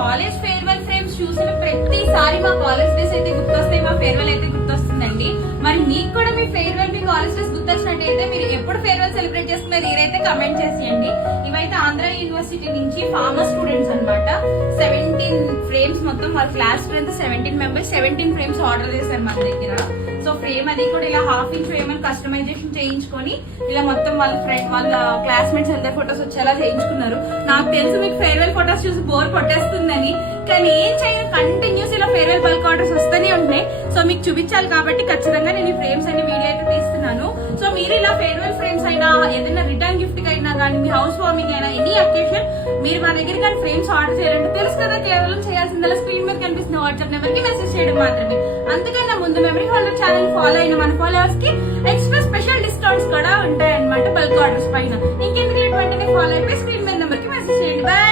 College farewell frames చూసిన ప్రతిసారి మా కాలేజ్ డేస్ అయితే గుర్తొస్తాయి, మా ఫేర్వెల్ అయితే గుర్తొస్తుందండి. మరి మీకు కూడా మీ ఫేర్వెల్ మీ కాలేజ్ డేస్ గుర్తొచ్చినట్టయితే మీరు ఎప్పుడు ఫేర్వెల్ సెలబ్రేట్ చేసుకున్నారు మీరైతే కమెంట్ చేసేయండి. ఇవైతే ఆంధ్ర యూనివర్సిటీ నుంచి ఫార్మర్ స్టూడెంట్స్ అన్నమాట. 17 ఫ్రేమ్స్, మొత్తం వాళ్ళ class strength 17 members, 17 frames order చేశారు మన దగ్గర. సో ఫ్రేమ్ అది కూడా ఇలా హాఫ్ ఇంచ్ ఫ్రేమ్ అని కస్టమైజేషన్ చేయించుకొని ఇలా మొత్తం వాళ్ళ క్లాస్మేట్స్ అందరి ఫొటోస్ వచ్చేలా చేయించుకున్నారు. నాకు తెలుసు మీకు ఫేర్వెల్ ఫొటోస్ చూసి బోర్ కొట్టేస్తుందని, కానీ ఏం చేయదు, కంటిన్యూస్ ఇలా ఫేర్వెల్ బల్క్ ఆర్డర్స్ వస్తూనే ఉన్నాయి. సో మీకు చూపించాలి కాబట్టి ఖచ్చితంగా నేను ఈ ఫ్రేమ్స్ అన్ని వీడియో అయితే తీస్తున్నాను. సో మీరు ఇలా ఫేర్వెల్ ఫ్రేమ్స్ అయినా ఏదైనా రిటర్న్ గిఫ్ట్ కి అయినా కానీ, మీ హౌస్ వార్మింగ్ అయినా ఎనీ అకేషన్ మీరు మా దగ్గర కానీ ఫ్రేమ్స్ ఆర్డర్ చేయాలంటే తెలుసు కదా, కేవలం చేయాల్సిందల్లా స్క్రీన్ మీద కనిపిస్తున్న వాట్సాప్ నెంబర్ కి మెసేజ్ చేయడం మాత్రమే. అంతకన్నా ముందు మెమరీ హోల్డర్ ఛానల్ ఫాలో అయిన మన ఫాలోవర్స్ కి ఎక్స్ట్రా స్పెషల్ డిస్కౌంట్స్ కూడా ఉంటాయన్నమాట బల్క్ ఆర్డర్స్ పైన. ఇంకెందుకు వెంటనే ఫాలో అయిపోయి స్క్రీన్ మీద నెంబర్ కి మెసేజ్ చేయండి. బాయ్.